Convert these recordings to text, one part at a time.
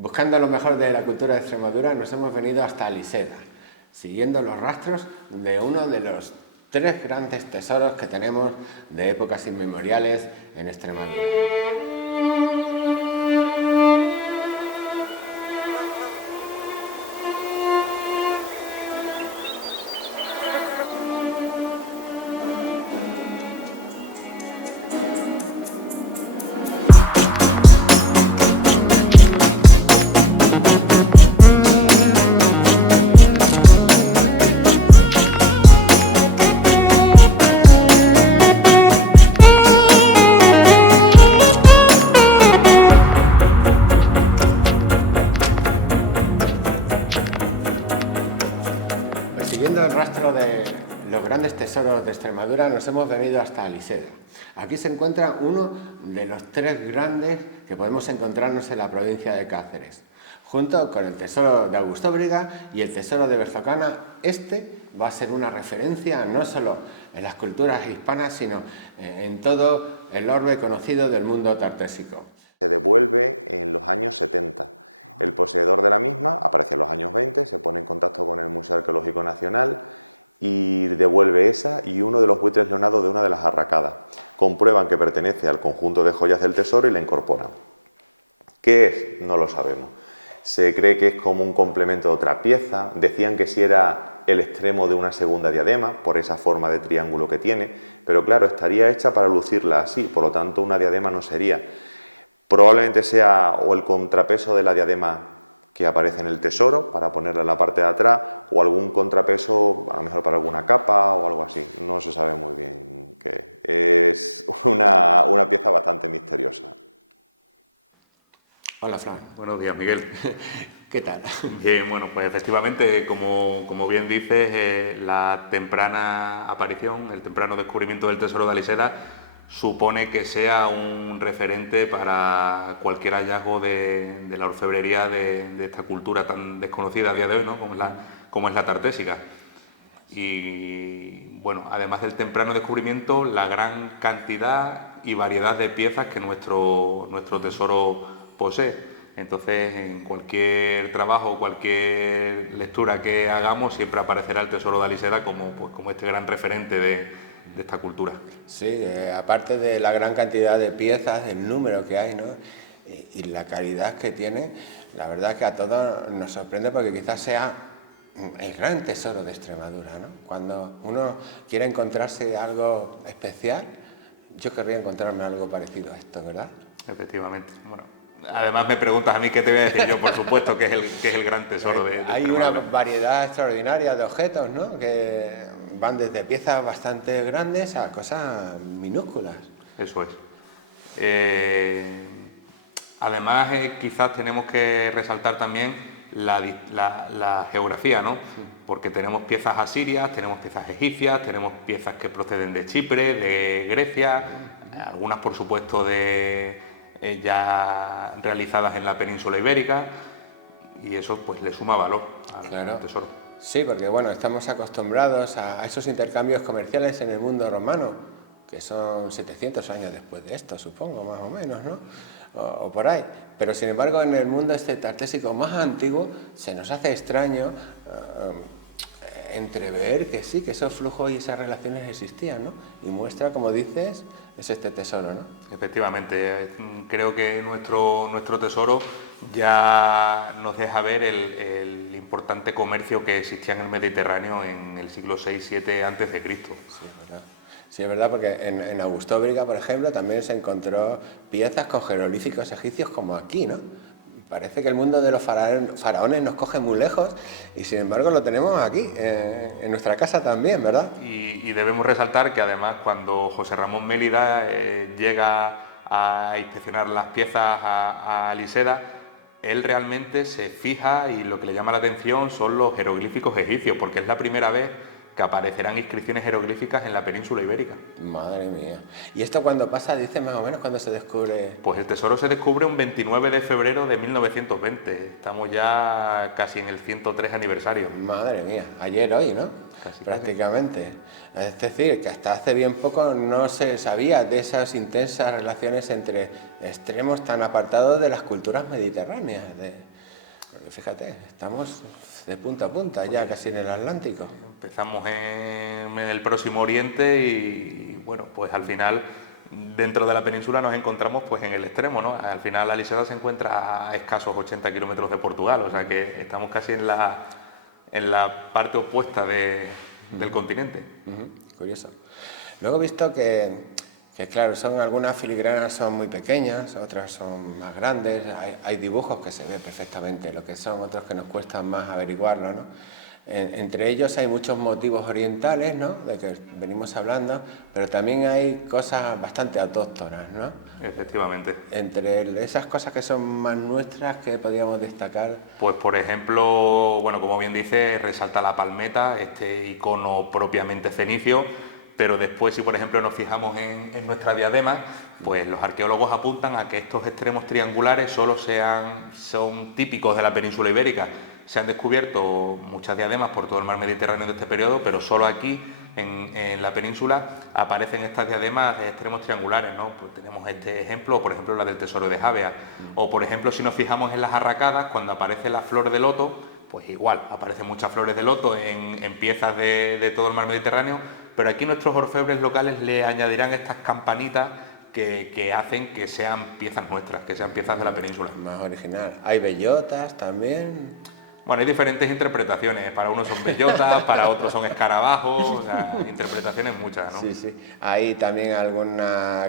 Buscando lo mejor de la cultura de Extremadura, nos hemos venido hasta Liseda, siguiendo los rastros de uno de los 3 grandes tesoros que tenemos de épocas inmemoriales en Extremadura. Siguiendo el rastro de los grandes tesoros de Extremadura, nos hemos venido hasta Liseda. Aquí se encuentra uno de los 3 grandes que podemos encontrarnos en la provincia de Cáceres. Junto con el tesoro de Augustóbriga y el tesoro de Berzocana, este va a ser una referencia no solo en las culturas hispanas, sino en todo el orbe conocido del mundo tartésico. Hola, Fran. Buenos días, Miguel. ¿Qué tal? Bien, bueno, pues efectivamente, como bien dices, la temprana aparición, el temprano descubrimiento del tesoro de Aliseda supone que sea un referente para cualquier hallazgo de la orfebrería de esta cultura tan desconocida a día de hoy, ¿no? Como es la tartésica. Y bueno, además del temprano descubrimiento, la gran cantidad y variedad de piezas que nuestro tesoro posee. Entonces, en cualquier trabajo, cualquier lectura que hagamos, siempre aparecerá el tesoro de Aliseda como este gran referente de esta cultura. Sí, aparte de la gran cantidad de piezas, el número que hay, ¿no? Y la calidad que tiene, la verdad que a todos nos sorprende porque quizás sea el gran tesoro de Extremadura, ¿no? Cuando uno quiere encontrarse algo especial, yo querría encontrarme algo parecido a esto, ¿verdad? Efectivamente. Bueno, además me preguntas a mí qué te voy a decir yo, por supuesto que es el gran tesoro de Hay una Extremadura. variedad extraordinaria de objetos, ¿no? Que van desde piezas bastante grandes a cosas minúsculas. Eso es. Eh, Además, quizás tenemos que resaltar también la geografía, ¿no? Porque tenemos piezas asirias, tenemos piezas egipcias, tenemos piezas que proceden de Chipre, de Grecia, algunas por supuesto ya realizadas en la península ibérica, y eso pues le suma valor Claro. al tesoro. Sí, porque bueno, estamos acostumbrados a esos intercambios comerciales en el mundo romano, que son 700 años después de esto, supongo, más o menos, ¿no? O por ahí. Pero sin embargo, en el mundo este tartésico más antiguo, se nos hace extraño entrever que sí, que esos flujos y esas relaciones existían, ¿no? Y muestra, como dices, es este tesoro, ¿no? Efectivamente, creo que nuestro tesoro ya nos deja ver el importante comercio que existía en el Mediterráneo en el siglo VI-VII a.C. Sí, es verdad. Sí, es verdad, porque en Augustóbriga, por ejemplo, también se encontró piezas con jeroglíficos egipcios como aquí, ¿no? Parece que el mundo de los faraones nos coge muy lejos y sin embargo lo tenemos aquí, en nuestra casa también, ¿verdad? Y debemos resaltar que además cuando José Ramón Mélida llega a inspeccionar las piezas a Liseda, él realmente se fija y lo que le llama la atención son los jeroglíficos egipcios, porque es la primera vez que aparecerán inscripciones jeroglíficas en la península ibérica. Madre mía. ¿Y esto cuando pasa, dice más o menos, cuando se descubre? Pues el tesoro se descubre un 29 de febrero de 1920. Estamos ya casi en el 103 aniversario. Madre mía, ayer, hoy, ¿no? Casi. Prácticamente. Es decir, que hasta hace bien poco no se sabía de esas intensas relaciones entre extremos tan apartados de las culturas mediterráneas. Fíjate, estamos de punta a punta, ya casi en el Atlántico. Empezamos en el Próximo Oriente y bueno, pues al final dentro de la península nos encontramos pues en el extremo, ¿no? Al final Aliseda se encuentra a escasos 80 kilómetros de Portugal, o sea que estamos casi en la parte opuesta del continente. Curioso. Luego he visto que claro, algunas filigranas son muy pequeñas, otras son más grandes, hay dibujos que se ve perfectamente lo que son, otros que nos cuestan más averiguarlo, ¿no? Entre ellos hay muchos motivos orientales, ¿no?, de que venimos hablando, pero también hay cosas bastante autóctonas, ¿no? Efectivamente. Entre esas cosas que son más nuestras, ¿qué podríamos destacar? Pues por ejemplo, bueno, como bien dice, resalta la palmeta, este icono propiamente fenicio, pero después si por ejemplo nos fijamos en nuestra diadema, pues los arqueólogos apuntan a que estos extremos triangulares son típicos de la península ibérica. Se han descubierto muchas diademas por todo el mar Mediterráneo de este periodo, pero solo aquí, en la península, aparecen estas diademas de extremos triangulares, ¿no? Pues tenemos este ejemplo, por ejemplo la del tesoro de Javea, o por ejemplo si nos fijamos en las arracadas, cuando aparece la flor de loto, pues igual, aparecen muchas flores de loto en piezas de todo el mar Mediterráneo, pero aquí nuestros orfebres locales le añadirán estas campanitas que hacen que sean piezas nuestras, que sean piezas de la península. Más original. Hay bellotas también. Bueno, hay diferentes interpretaciones. Para unos son bellotas, para otros son escarabajos, o sea, interpretaciones muchas, ¿no? Sí, sí. Hay también alguna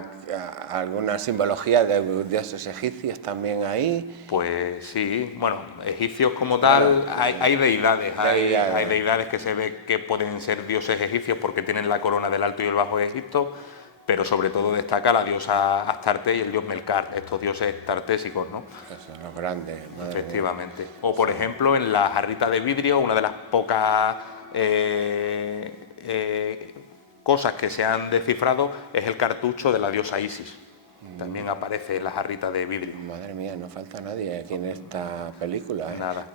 simbología de dioses egipcios también ahí. Pues sí, bueno, egipcios como tal, hay deidades, hay deidades que se ve que pueden ser dioses egipcios porque tienen la corona del Alto y el Bajo Egipto, pero sobre todo destaca la diosa Astarte y el dios Melcar, estos dioses tartésicos, ¿no? Eso, los grandes. Efectivamente. O por ejemplo en la jarrita de vidrio, una de las pocas cosas que se han descifrado es el cartucho de la diosa Isis. También aparece en la jarrita de vidrio. Madre mía, no falta nadie aquí en esta película, ¿eh? Nada.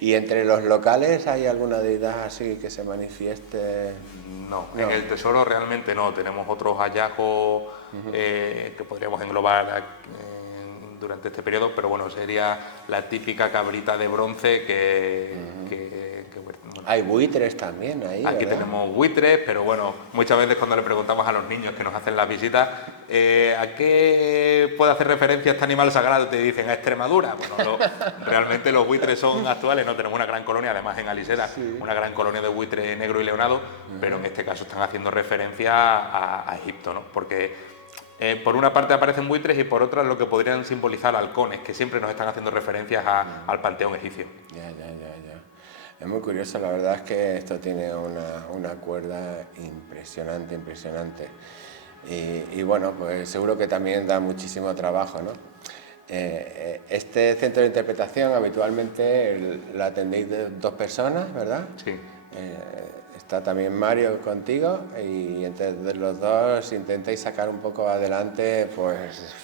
¿Y entre los locales hay alguna deidad así que se manifieste? No, en el tesoro realmente no. Tenemos otros hallazgos que podríamos englobar durante este periodo, pero bueno, sería la típica cabrita de bronce bueno, hay buitres también ahí, aquí ¿verdad? tenemos buitres, pero bueno, muchas veces cuando le preguntamos a los niños que nos hacen las visitas ¿a qué puede hacer referencia este animal sagrado? Te dicen a Extremadura. Bueno, realmente los buitres son actuales, no tenemos una gran colonia, además en Aliseda, una gran colonia de buitre negro y leonado, pero en este caso están haciendo referencia a Egipto, ¿no? Porque por una parte aparecen buitres y por otra lo que podrían simbolizar halcones, que siempre nos están haciendo referencias al panteón egipcio. Ya. Es muy curioso, la verdad es que esto tiene una cuerda impresionante. Y bueno, pues seguro que también da muchísimo trabajo, ¿no? Este centro de interpretación habitualmente lo atendéis de 2 personas, ¿verdad? Sí. Está también Mario contigo y entre los dos intentáis sacar un poco adelante pues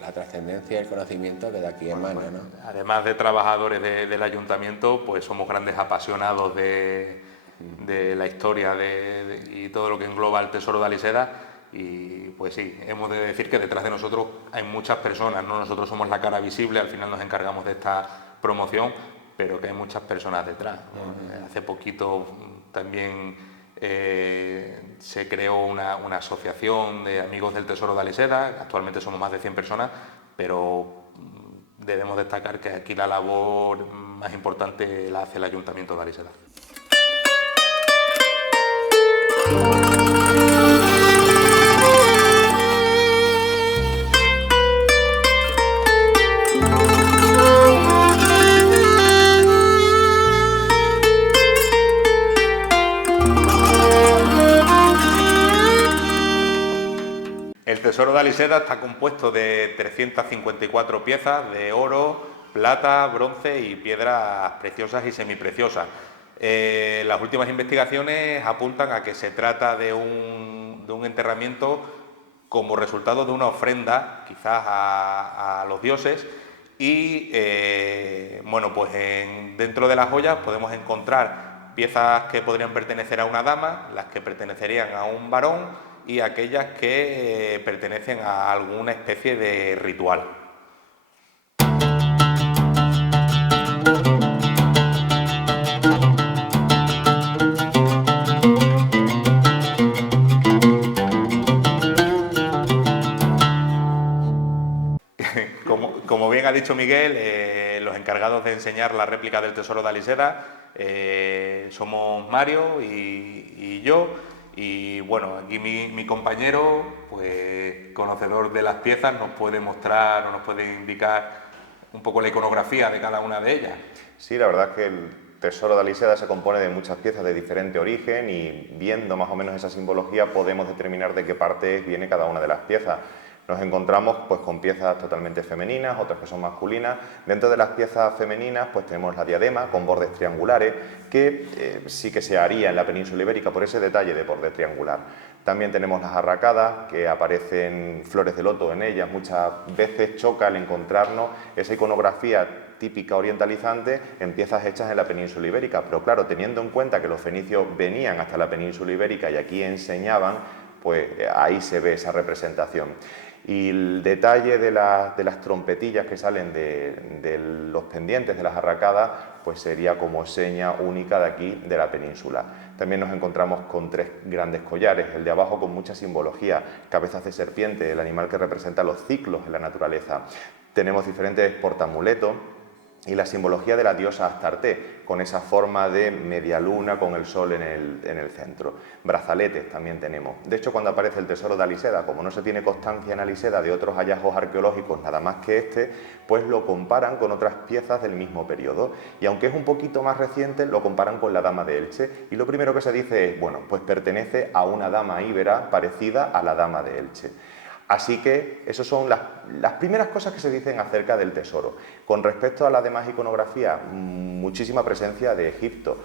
la trascendencia y el conocimiento que de aquí emana, ¿no? Además de trabajadores del ayuntamiento, pues somos grandes apasionados de la historia y todo lo que engloba el tesoro de Aliseda. Y pues sí, hemos de decir que detrás de nosotros hay muchas personas, ¿no? Nosotros somos la cara visible, al final nos encargamos de esta promoción, pero que hay muchas personas detrás. Hace poquito también se creó una asociación de amigos del tesoro de Aliseda, actualmente somos más de 100 personas, pero debemos destacar que aquí la labor más importante la hace el Ayuntamiento de Aliseda. El tesoro de Aliseda está compuesto de 354 piezas de oro, plata, bronce y piedras preciosas y semipreciosas. Las últimas investigaciones apuntan a que se trata de un enterramiento como resultado de una ofrenda, quizás a los dioses, y bueno, pues dentro de las joyas podemos encontrar piezas que podrían pertenecer a una dama, las que pertenecerían a un varón y aquellas que pertenecen a alguna especie de ritual. Como bien ha dicho Miguel, los encargados de enseñar la réplica del tesoro de Aliseda somos Mario y yo, y bueno, aquí mi compañero, pues conocedor de las piezas, nos puede mostrar o nos puede indicar un poco la iconografía de cada una de ellas. Sí, la verdad es que el tesoro de Aliseda se compone de muchas piezas de diferente origen y viendo más o menos esa simbología podemos determinar de qué parte viene cada una de las piezas. Nos encontramos pues con piezas totalmente femeninas, otras que son masculinas. Dentro de las piezas femeninas pues tenemos la diadema con bordes triangulares, que sí que se haría en la península ibérica por ese detalle de borde triangular. También tenemos las arracadas, que aparecen flores de loto en ellas. Muchas veces choca el encontrarnos esa iconografía típica orientalizante en piezas hechas en la península ibérica. Pero claro, teniendo en cuenta que los fenicios venían hasta la península ibérica y aquí enseñaban, pues ahí se ve esa representación. Y el detalle de las trompetillas que salen de los pendientes de las arracadas, pues sería como seña única de aquí, de la península. También nos encontramos con 3 grandes collares, el de abajo con mucha simbología, cabezas de serpiente, el animal que representa los ciclos en la naturaleza. Tenemos diferentes portamuletos y la simbología de la diosa Astarte, con esa forma de media luna con el sol en el centro. Brazaletes también tenemos. De hecho, cuando aparece el tesoro de Aliseda, como no se tiene constancia en Aliseda de otros hallazgos arqueológicos nada más que este, pues lo comparan con otras piezas del mismo periodo. Y aunque es un poquito más reciente, lo comparan con la dama de Elche. Y lo primero que se dice es, bueno, pues pertenece a una dama íbera parecida a la dama de Elche. Así que esas son las primeras cosas que se dicen acerca del tesoro. Con respecto a la demás iconografía, muchísima presencia de Egipto.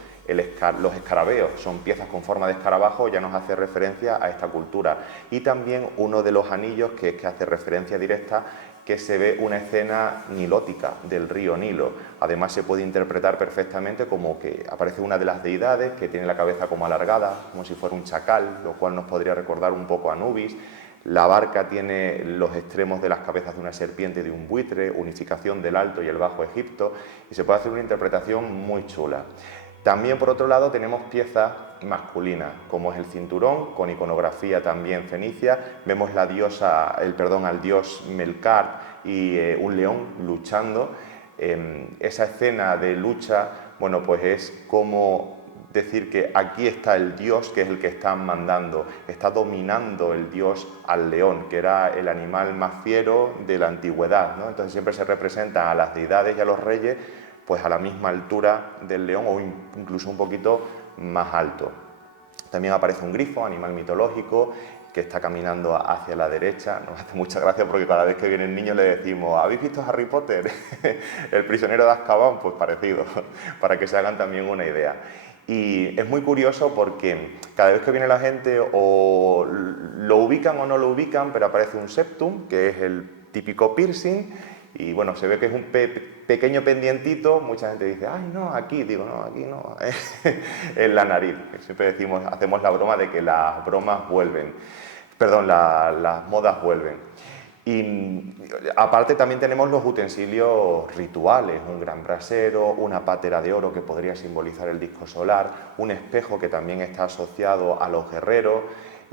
Los escarabeos son piezas con forma de escarabajo, ya nos hace referencia a esta cultura. Y también uno de los anillos que hace referencia directa, que se ve una escena nilótica del río Nilo. Además se puede interpretar perfectamente como que aparece una de las deidades que tiene la cabeza como alargada, como si fuera un chacal, lo cual nos podría recordar un poco a Anubis. La barca tiene los extremos de las cabezas de una serpiente y de un buitre, unificación del Alto y el Bajo Egipto, y se puede hacer una interpretación muy chula. También, por otro lado, tenemos piezas masculinas, como es el cinturón, con iconografía también fenicia. Vemos al dios Melkart y un león luchando. Esa escena de lucha, bueno, pues es como decir que aquí está el dios, que es el que está mandando, está dominando el dios al león, que era el animal más fiero de la antigüedad, ¿no? Entonces siempre se representan a las deidades y a los reyes pues a la misma altura del león o incluso un poquito más alto. También aparece un grifo, animal mitológico, que está caminando hacia la derecha. Nos hace mucha gracia porque cada vez que viene el niño le decimos, ¿habéis visto Harry Potter? El prisionero de Azkaban, pues parecido, para que se hagan también una idea. Y es muy curioso porque cada vez que viene la gente o lo ubican o no lo ubican, pero aparece un septum, que es el típico piercing, y bueno, se ve que es un pequeño pendientito. Mucha gente dice, ay no, aquí, digo, no, aquí no, en la nariz. Siempre decimos, hacemos la broma de que las bromas vuelven, perdón, las modas vuelven. Y aparte también tenemos los utensilios rituales, un gran brasero, una pátera de oro que podría simbolizar el disco solar, un espejo que también está asociado a los guerreros,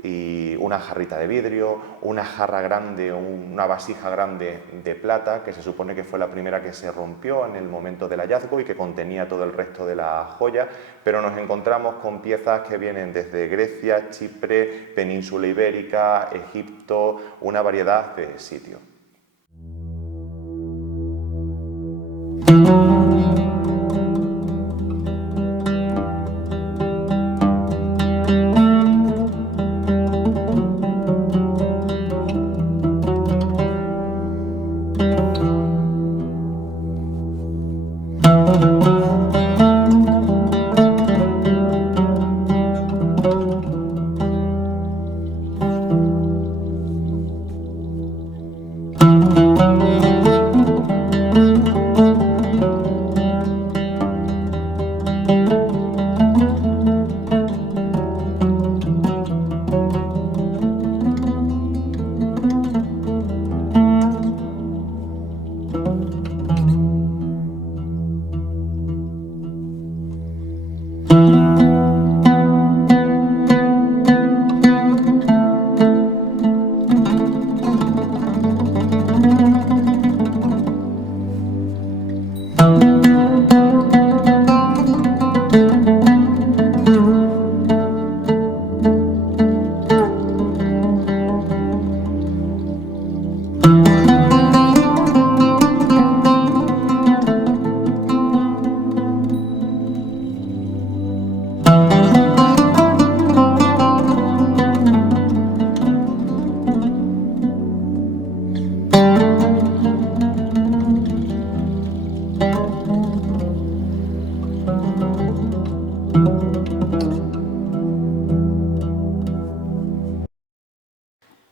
y una jarrita de vidrio, una jarra grande, una vasija grande de plata, que se supone que fue la primera que se rompió en el momento del hallazgo y que contenía todo el resto de la joya, pero nos encontramos con piezas que vienen desde Grecia, Chipre, península ibérica, Egipto, una variedad de sitios.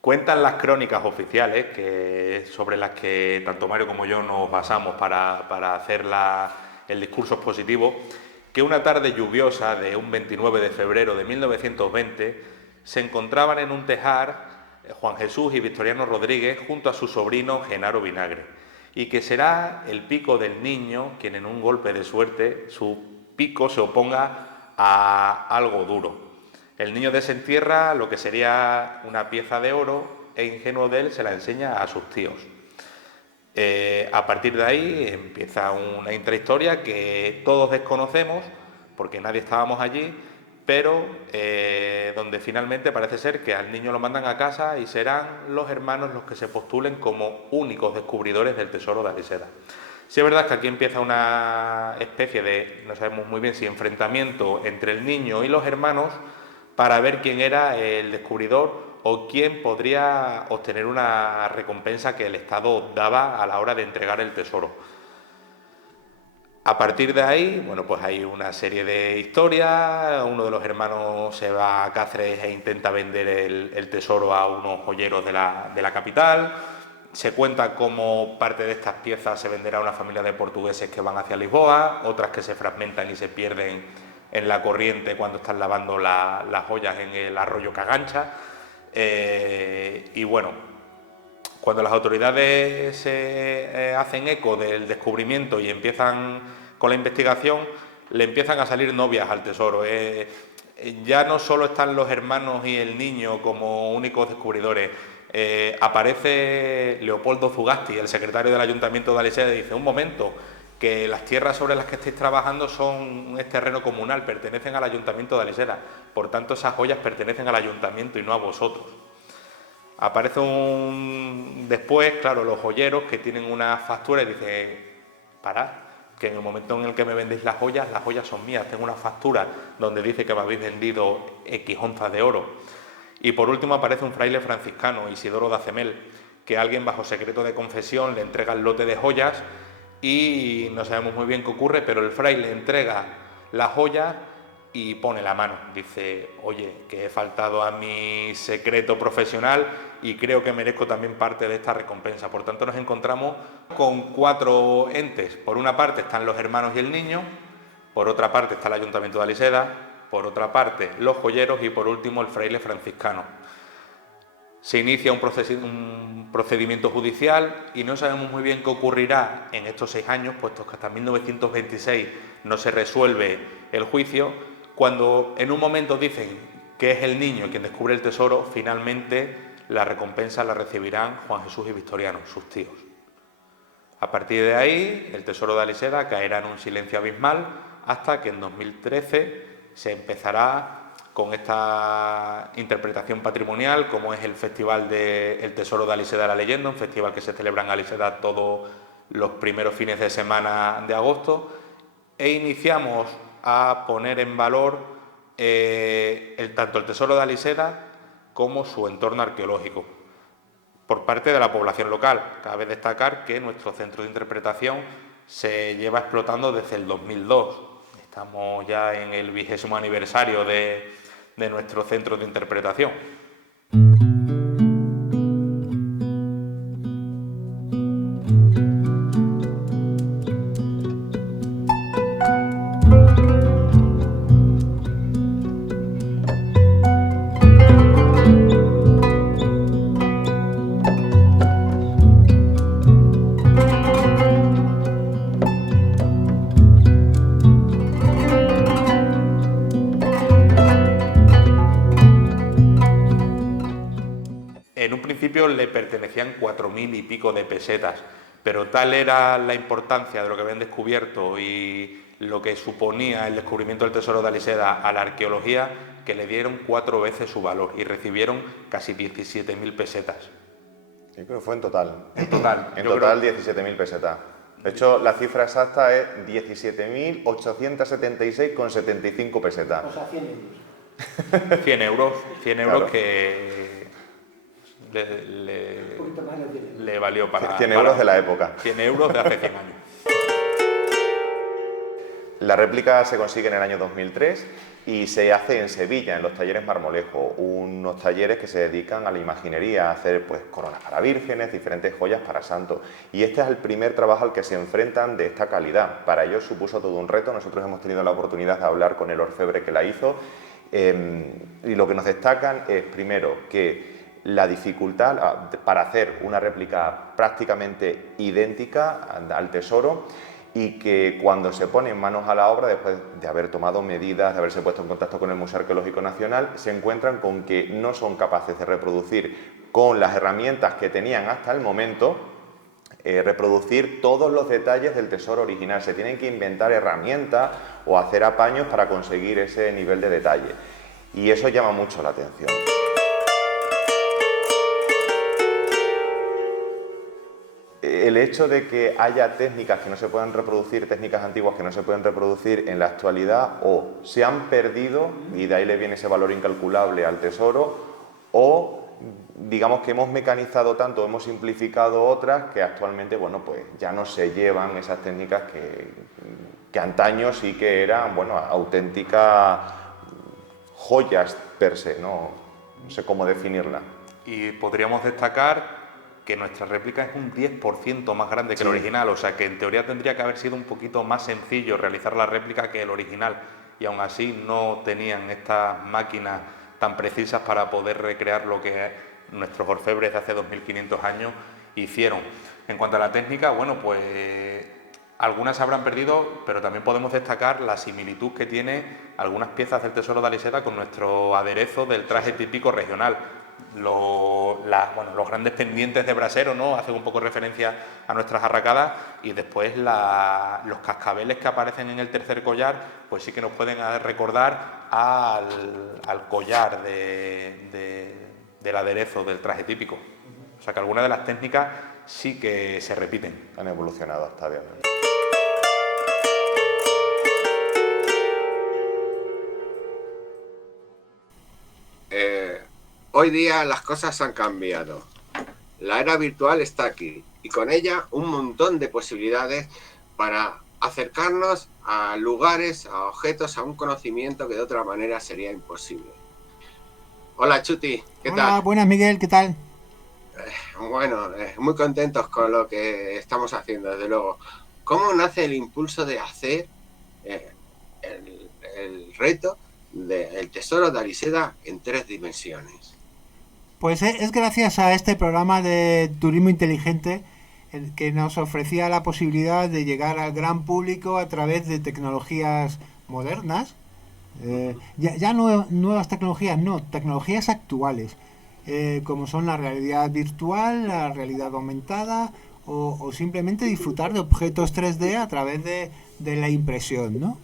Cuentan las crónicas oficiales, sobre las que tanto Mario como yo nos basamos para hacer el discurso expositivo, que una tarde lluviosa de un 29 de febrero de 1920 se encontraban en un tejar Juan Jesús y Victoriano Rodríguez junto a su sobrino Genaro Vinagre, y que será el pico del niño quien en un golpe de suerte su pico se oponga a algo duro. El niño desentierra lo que sería una pieza de oro e ingenuo de él se la enseña a sus tíos. A partir de ahí empieza una intrahistoria que todos desconocemos porque nadie estábamos allí, pero donde finalmente parece ser que al niño lo mandan a casa y serán los hermanos los que se postulen como únicos descubridores del tesoro de Aliseda. Sí es verdad que aquí empieza una especie de, no sabemos muy bien si enfrentamiento entre el niño y los hermanos para ver quién era el descubridor o quién podría obtener una recompensa que el Estado daba a la hora de entregar el tesoro. A partir de ahí, bueno, pues hay una serie de historias. Uno de los hermanos se va a Cáceres e intenta vender el tesoro a unos joyeros de la capital. Se cuenta cómo parte de estas piezas se venderá a una familia de portugueses que van hacia Lisboa, otras que se fragmentan y se pierden en la corriente cuando están lavando las joyas en el arroyo Cagancha. Y bueno, cuando las autoridades se hacen eco del descubrimiento y empiezan con la investigación, le empiezan a salir novias al tesoro. Ya no solo están los hermanos y el niño como únicos descubridores. Aparece Leopoldo Zugasti, el secretario del Ayuntamiento de Aliseda, y dice: un momento, que las tierras sobre las que estáis trabajando es terreno comunal, pertenecen al Ayuntamiento de Aliseda, por tanto esas joyas pertenecen al Ayuntamiento y no a vosotros. Aparece después, claro, los joyeros que tienen una factura y dicen: parad, que en el momento en el que me vendéis las joyas son mías, tengo una factura donde dice que me habéis vendido X onzas de oro. Y por último aparece un fraile franciscano, Isidoro de Acemel, que alguien bajo secreto de confesión le entrega el lote de joyas y no sabemos muy bien qué ocurre, pero el fraile entrega las joyas y pone la mano. Dice: oye, que he faltado a mi secreto profesional y creo que merezco también parte de esta recompensa. Por tanto, nos encontramos con 4 entes. Por una parte están los hermanos y el niño, por otra parte está el Ayuntamiento de Aliseda, por otra parte los joyeros y por último el fraile franciscano. Se inicia un procedimiento judicial y no sabemos muy bien qué ocurrirá en estos 6 años, puesto que hasta 1926 no se resuelve el juicio. Cuando en un momento dicen que es el niño quien descubre el tesoro, finalmente la recompensa la recibirán Juan Jesús y Victoriano, sus tíos. A partir de ahí, el tesoro de Aliseda caerá en un silencio abismal hasta que en 2013 se empezará con esta interpretación patrimonial, como es el Festival del Tesoro de Aliseda de la Leyenda, un festival que se celebra en Aliseda todos los primeros fines de semana de agosto, e iniciamos a poner en valor tanto el Tesoro de Aliseda como su entorno arqueológico por parte de la población local. Cabe destacar que nuestro centro de interpretación se lleva explotando desde el 2002. Estamos ya en el 20º aniversario de nuestro centro de interpretación. En un principio le pertenecían 4.000 y pico de pesetas, pero tal era la importancia de lo que habían descubierto y lo que suponía el descubrimiento del tesoro de Aliseda a la arqueología, que le dieron 4 veces su valor y recibieron casi 17.000 pesetas. Yo creo que fue en total. En total. En total 17.000 pesetas. De hecho, la cifra exacta es 17.876,75 pesetas. O sea, 100 euros. 100 euros, 100 euros Claro. que Un poquito más de 100 euros. le valió para... 100 euros de la época. 100 euros de hace 100 años. La réplica se consigue en el año 2003 y se hace en Sevilla, en los talleres Marmolejo, unos talleres que se dedican a la imaginería, a hacer pues coronas para vírgenes, diferentes joyas para santos. Y este es el primer trabajo al que se enfrentan de esta calidad. Para ellos supuso todo un reto. Nosotros hemos tenido la oportunidad de hablar con el orfebre que la hizo y lo que nos destacan es, primero, que la dificultad para hacer una réplica prácticamente idéntica al tesoro, y que cuando se pone en manos a la obra, después de haber tomado medidas, de haberse puesto en contacto con el Museo Arqueológico Nacional, se encuentran con que no son capaces de reproducir con las herramientas que tenían hasta el momento, reproducir todos los detalles del tesoro original. Se tienen que inventar herramientas o hacer apaños para conseguir ese nivel de detalle. Y eso llama mucho la atención. El hecho de que haya técnicas que no se puedan reproducir, técnicas antiguas que no se pueden reproducir en la actualidad, o se han perdido, y de ahí le viene ese valor incalculable al tesoro, o digamos que hemos mecanizado tanto, hemos simplificado otras que actualmente, bueno, pues ya no se llevan esas técnicas que antaño sí que eran, bueno, auténticas joyas per se, no sé cómo definirla. Y podríamos destacar que nuestra réplica es un 10% más grande que el original, o sea que en teoría tendría que haber sido un poquito más sencillo realizar la réplica que el original, y aún así no tenían estas máquinas tan precisas para poder recrear lo que nuestros orfebres de hace 2500 años hicieron. En cuanto a la técnica, bueno, pues algunas se habrán perdido, pero también podemos destacar la similitud que tiene algunas piezas del tesoro de Aliseda con nuestro aderezo del traje típico regional. Los grandes pendientes de brasero, ¿no?, hacen un poco referencia a nuestras arracadas, y después los cascabeles que aparecen en el tercer collar, pues sí que nos pueden recordar al collar del aderezo del traje típico. O sea que algunas de las técnicas sí que se repiten. Han evolucionado hasta bien. Hoy día las cosas han cambiado. La era virtual está aquí y con ella un montón de posibilidades para acercarnos a lugares, a objetos, a un conocimiento que de otra manera sería imposible. Hola Chuti, ¿qué tal? Hola, buenas Miguel, ¿qué tal? Bueno, muy contentos con lo que estamos haciendo, desde luego. ¿Cómo nace el impulso de hacer el reto del tesoro de Aliseda en 3 dimensiones? Pues es gracias a este programa de turismo inteligente el que nos ofrecía la posibilidad de llegar al gran público a través de tecnologías modernas, ya no nuevas tecnologías, no, tecnologías actuales, como son la realidad virtual, la realidad aumentada o simplemente disfrutar de objetos 3D a través de la impresión, ¿no?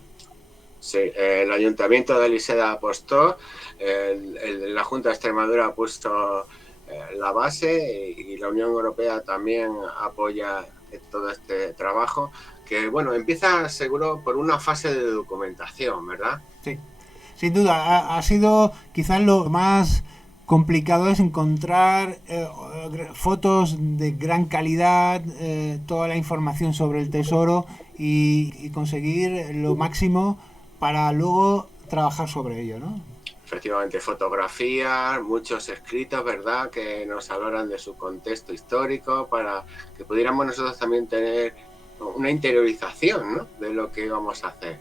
Sí, el Ayuntamiento de Aliseda apostó, la Junta de Extremadura ha puesto la base y la Unión Europea también apoya todo este trabajo, que bueno, empieza seguro por una fase de documentación, ¿verdad? Sí, sin duda, ha sido quizás lo más complicado es encontrar fotos de gran calidad, toda la información sobre el tesoro y conseguir lo máximo para luego trabajar sobre ello, ¿no? Efectivamente, fotografías, muchos escritos, ¿verdad?, que nos hablaran de su contexto histórico para que pudiéramos nosotros también tener una interiorización, ¿no?, de lo que íbamos a hacer.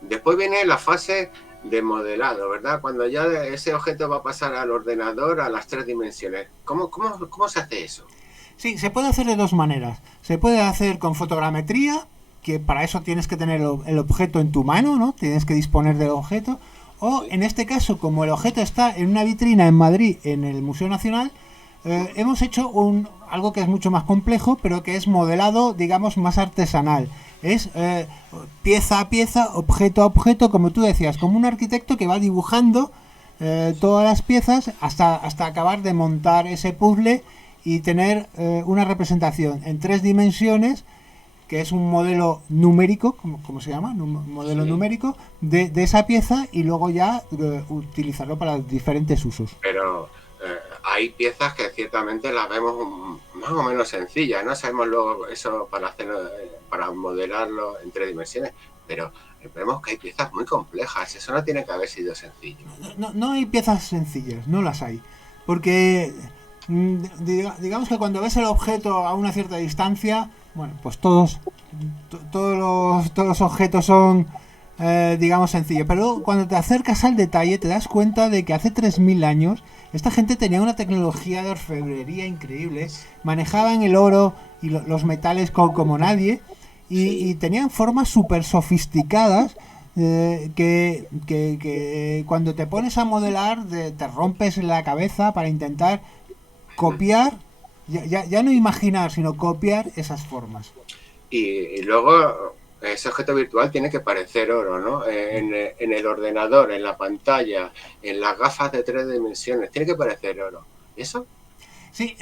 Después viene la fase de modelado, ¿verdad?, cuando ya ese objeto va a pasar al ordenador a las 3 dimensiones. ¿Cómo se hace eso? Sí, se puede hacer de 2 maneras. Se puede hacer con fotogrametría, que para eso tienes que tener el objeto en tu mano, ¿no? Tienes que disponer del objeto. O en este caso, como el objeto está en una vitrina en Madrid, en el Museo Nacional, hemos hecho algo que es mucho más complejo, pero que es modelado, digamos, más artesanal. Es pieza a pieza, objeto a objeto, como tú decías, como un arquitecto que va dibujando todas las piezas hasta acabar de montar ese puzzle y tener una representación en 3 dimensiones, que es un modelo numérico, ¿cómo se llama? Un modelo numérico de esa pieza, y luego ya utilizarlo para diferentes usos. Pero hay piezas que ciertamente las vemos más o menos sencillas, no sabemos luego eso para hacerlo, para modelarlo en 3 dimensiones, pero vemos que hay piezas muy complejas, eso no tiene que haber sido sencillo. No hay piezas sencillas, no las hay. Porque digamos que cuando ves el objeto a una cierta distancia, bueno, pues todos los objetos son, digamos, sencillos. Pero luego, cuando te acercas al detalle, te das cuenta de que hace 3000 años esta gente tenía una tecnología de orfebrería increíble, manejaban el oro y los metales como nadie, y tenían formas súper sofisticadas que cuando te pones a modelar te rompes la cabeza para intentar copiar, ya no imaginar, sino copiar esas formas. Y luego ese objeto virtual tiene que parecer oro, ¿no? En el ordenador, en la pantalla, en las gafas de 3 dimensiones, tiene que parecer oro. ¿Y eso? Sí,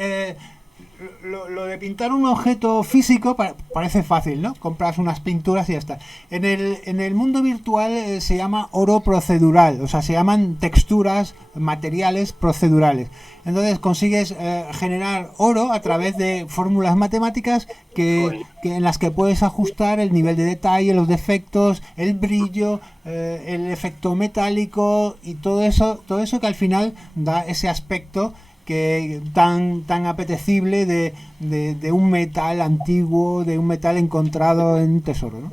lo de pintar un objeto físico parece fácil, ¿no? Compras unas pinturas y ya está. En el mundo virtual se llama oro procedural, o sea, se llaman texturas, materiales procedurales. Entonces consigues generar oro a través de fórmulas matemáticas que en las que puedes ajustar el nivel de detalle, los defectos, el brillo, el efecto metálico y todo eso que al final da ese aspecto que tan apetecible de un metal antiguo, de un metal encontrado en un tesoro, ¿no?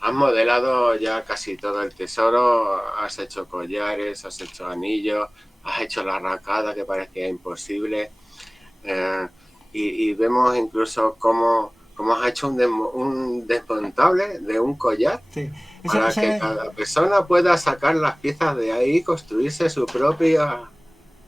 Has modelado ya casi todo el tesoro, has hecho collares, has hecho anillos, has hecho la arracada que parecía imposible, y vemos incluso cómo has hecho un desmontable de un collar, sí. para que cada persona pueda sacar las piezas de ahí y construirse su propia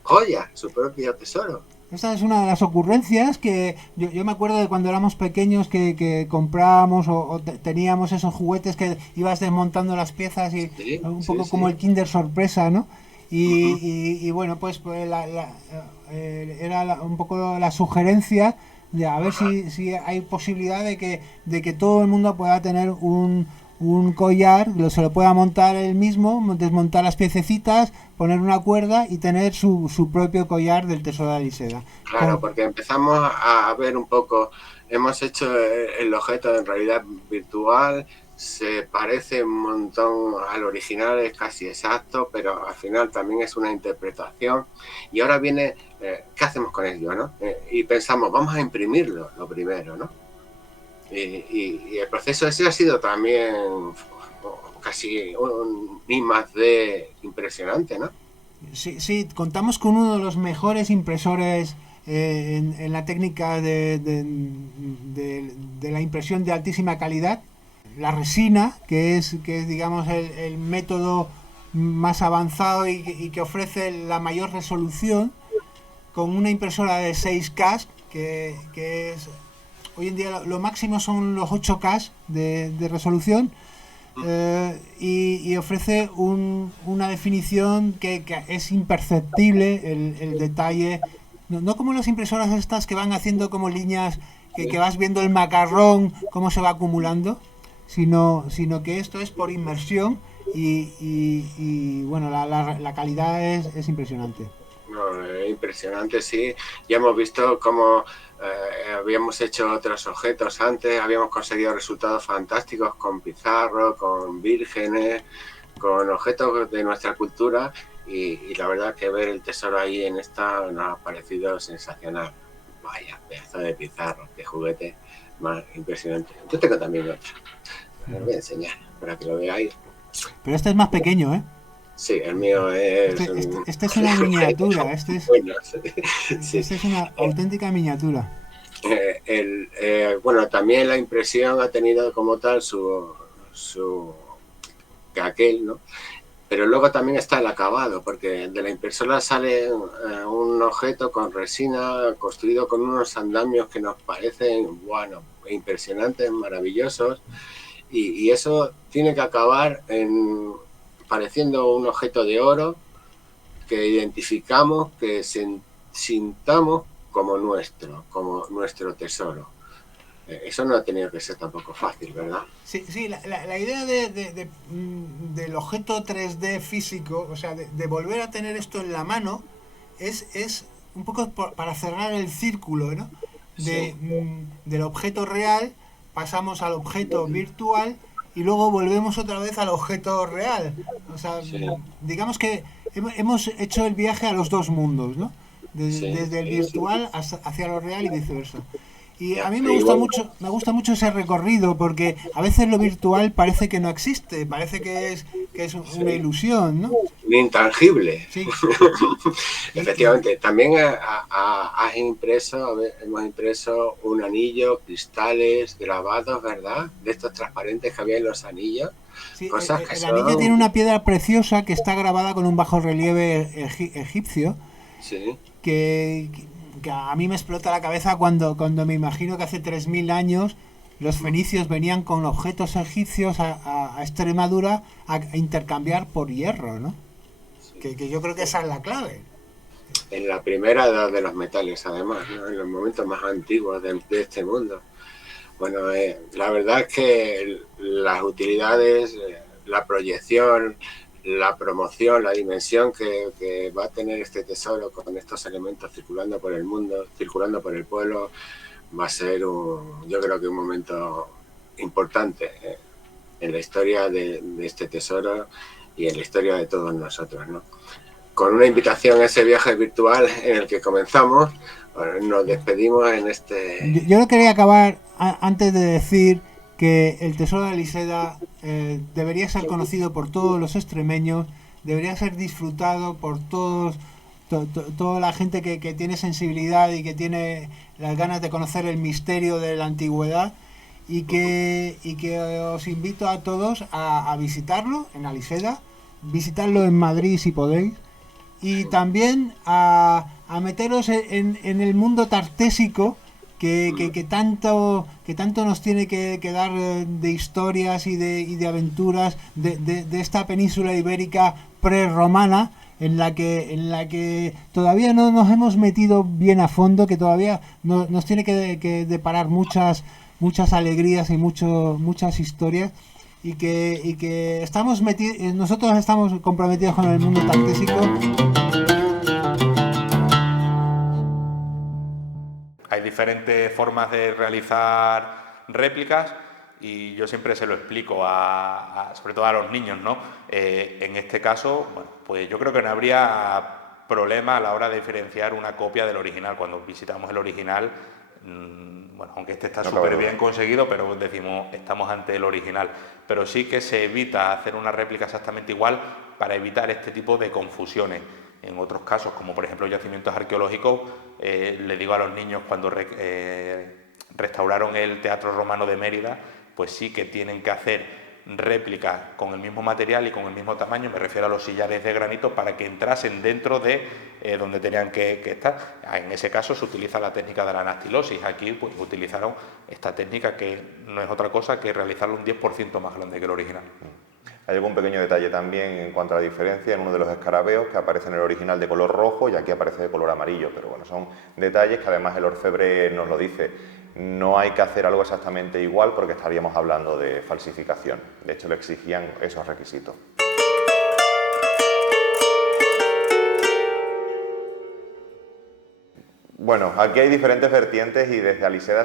joya, su propio tesoro. Esa es una de las ocurrencias que yo me acuerdo de cuando éramos pequeños que comprábamos o teníamos esos juguetes que ibas desmontando las piezas y sí, un poco como el Kinder Sorpresa, ¿no? Y bueno, pues era un poco la sugerencia de a ver si hay posibilidad de que todo el mundo pueda tener un collar, se lo pueda montar él mismo, desmontar las piececitas, poner una cuerda y tener su propio collar del tesoro de Aliseda. Claro, porque empezamos a ver un poco, hemos hecho el objeto en realidad virtual, se parece un montón al original, es casi exacto, pero al final también es una interpretación. Y ahora viene, ¿qué hacemos con ello, no? Y pensamos, vamos a imprimirlo, lo primero, ¿no? Y el proceso ese ha sido también casi un I+D impresionante, ¿no? Sí, contamos con uno de los mejores impresores en la técnica de la impresión de altísima calidad. La resina, que es digamos el método más avanzado y que ofrece la mayor resolución, con una impresora de 6K, que es... Hoy en día lo máximo son los 8K de resolución, y ofrece una definición que es imperceptible, el detalle, no como las impresoras estas que van haciendo como líneas, que vas viendo el macarrón, cómo se va acumulando, sino que esto es por inmersión y bueno, la calidad es impresionante. No, impresionante, sí. Ya hemos visto cómo habíamos hecho otros objetos antes, habíamos conseguido resultados fantásticos con pizarro, con vírgenes, con objetos de nuestra cultura, y la verdad que ver el tesoro ahí en esta nos ha parecido sensacional. Vaya, pedazo de pizarro, de juguete más impresionante. Yo tengo también otro, os voy a enseñar para que lo veáis. Pero este es más pequeño, ¿eh? Sí, el mío es... Este es una miniatura, este es una auténtica miniatura. Bueno, también la impresión ha tenido como tal su aquel, ¿no? Pero luego también está el acabado, porque de la impresora sale un objeto con resina construido con unos andamios que nos parecen, bueno, impresionantes, maravillosos, y eso tiene que acabar pareciendo un objeto de oro que identificamos, que sintamos como nuestro tesoro. Eso no ha tenido que ser tampoco fácil, ¿verdad? Sí, la idea del objeto 3D físico, o sea, de volver a tener esto en la mano, es un poco para cerrar el círculo, ¿no? Del objeto real pasamos al objeto virtual y luego volvemos otra vez al objeto real. O sea, Sí, digamos que hemos hecho el viaje a los dos mundos, ¿no? sí, Desde el sí, sí. virtual hacia lo real y viceversa. Y a Ya, mí igual, me gusta mucho ese recorrido porque a veces lo virtual parece que no existe, parece que es una sí. ilusión, ¿no? Un intangible. Sí. Y Efectivamente, también has impreso, hemos impreso un anillo, cristales, grabados, ¿verdad? De estos transparentes que había en los anillos, sí, cosas que el anillo son, tiene una piedra preciosa que está grabada con un bajo relieve egipcio sí, que, que a mí me explota la cabeza cuando me imagino que hace 3000 años los fenicios venían con objetos egipcios a Extremadura a intercambiar por hierro, ¿no? Que yo creo que esa es la clave. en la primera edad de los metales, además, ¿no? En los momentos más antiguos de este mundo. Bueno, la verdad es que las utilidades, la proyección, la promoción, la dimensión que va a tener este tesoro con estos elementos circulando por el mundo, circulando por el pueblo, va a ser yo creo que un momento importante en la historia de este tesoro y en la historia de todos nosotros, ¿no? Con una invitación a ese viaje virtual en el que comenzamos, nos despedimos en este... Yo no quería acabar antes de decir que el Tesoro de Aliseda debería ser conocido por todos los extremeños, debería ser disfrutado por toda la gente que tiene sensibilidad y que tiene las ganas de conocer el misterio de la antigüedad y que os invito a todos a visitarlo en Aliseda, visitarlo en Madrid si podéis y también a meteros en el mundo tartésico que tanto nos tiene que dar de historias y de aventuras de esta península ibérica prerromana en la que todavía no nos hemos metido bien a fondo, que todavía nos tiene que deparar muchas alegrías y muchas historias y que nosotros estamos comprometidos con el mundo tartésico. Hay diferentes formas de realizar réplicas y yo siempre se lo explico sobre todo a los niños, ¿no? En este caso, bueno, pues yo creo que no habría problema a la hora de diferenciar una copia del original. Cuando visitamos el original, bueno, aunque este está súper bien conseguido, pero decimos, estamos ante el original. Pero sí que se evita hacer una réplica exactamente igual para evitar este tipo de confusiones. En otros casos, como por ejemplo yacimientos arqueológicos, le digo a los niños cuando restauraron el Teatro Romano de Mérida, pues sí que tienen que hacer réplicas con el mismo material y con el mismo tamaño, me refiero a los sillares de granito, para que entrasen dentro de donde tenían que estar. En ese caso se utiliza la técnica de la anastilosis. Aquí pues utilizaron esta técnica que no es otra cosa que realizarlo un 10% más grande que el original. Hay algún pequeño detalle también en cuanto a la diferencia en uno de los escarabeos, que aparece en el original de color rojo y aquí aparece de color amarillo, pero bueno, son detalles que además el orfebre nos lo dice. No hay que hacer algo exactamente igual porque estaríamos hablando de falsificación. De hecho, le exigían esos requisitos. Bueno, aquí hay diferentes vertientes y desde Aliseda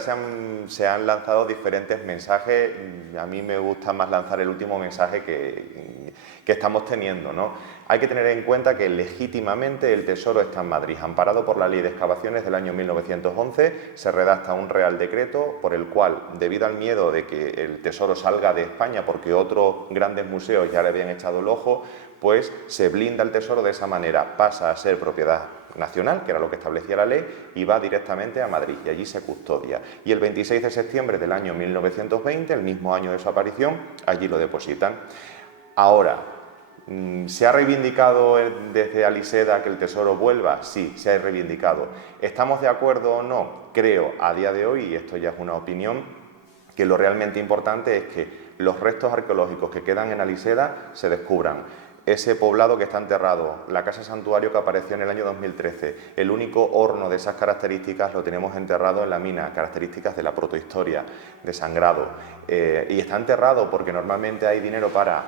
se han lanzado diferentes mensajes. A mí me gusta más lanzar el último mensaje que estamos teniendo, ¿no? Hay que tener en cuenta que legítimamente el tesoro está en Madrid. Amparado por la Ley de Excavaciones del año 1911, se redacta un Real Decreto por el cual, debido al miedo de que el tesoro salga de España porque otros grandes museos ya le habían echado el ojo, pues se blinda el tesoro de esa manera, pasa a ser propiedad nacional, que era lo que establecía la ley, y va directamente a Madrid y allí se custodia. Y el 26 de septiembre del año 1920, el mismo año de su aparición, allí lo depositan. Ahora, ¿se ha reivindicado desde Aliseda que el tesoro vuelva? Sí, se ha reivindicado. ¿Estamos de acuerdo o no? Creo, a día de hoy, y esto ya es una opinión, que lo realmente importante es que los restos arqueológicos que quedan en Aliseda se descubran. Ese poblado que está enterrado, la casa santuario que apareció en el año 2013, el único horno de esas características lo tenemos enterrado en la mina, características de la protohistoria, de sangrado. Y está enterrado porque normalmente hay dinero para